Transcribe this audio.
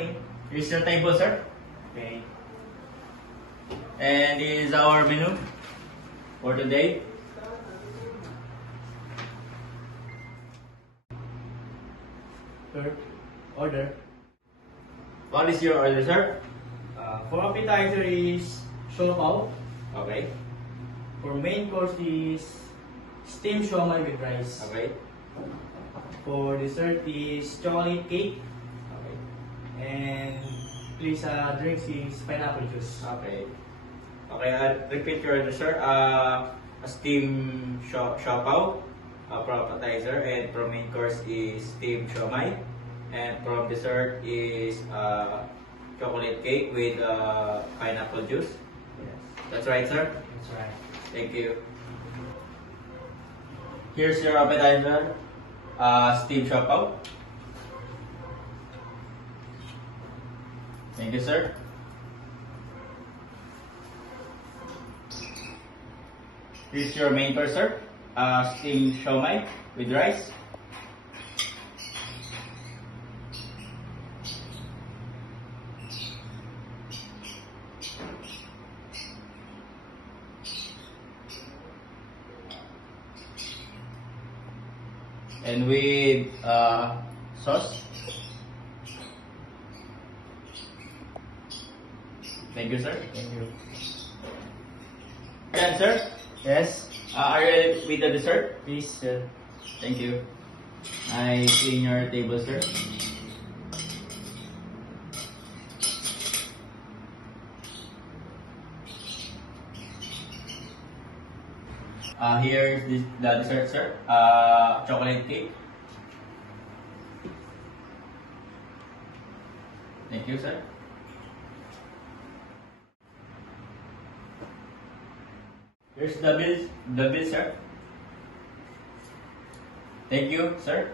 morning. Here's your table, sir. Okay. And this is our menu for today. Sir, order. What is your order, sir? For appetizer is siopaw. Okay. For main course is steamed siomai with rice. Okay. For dessert is chocolate cake. Okay. And please drinks is pineapple juice. Okay. Okay, I'll repeat your order, sir. A steamed siopaw for appetizer, and from main course is steamed siomai, and from dessert is chocolate cake with pineapple juice. Yes, That's right, sir. that's right. Thank you. Here's your appetizer, steamed siopaw. Thank you, sir. Here's your main course, sir. Steamed siomai with rice. And with sauce. Thank you, sir. Thank you. Done, sir. Yes, Are you ready with the dessert? please, sir. Thank you. I clean your table, sir. Here's the dessert, sir. Chocolate cake. Thank you, sir. Here's the bill, sir. Thank you, sir.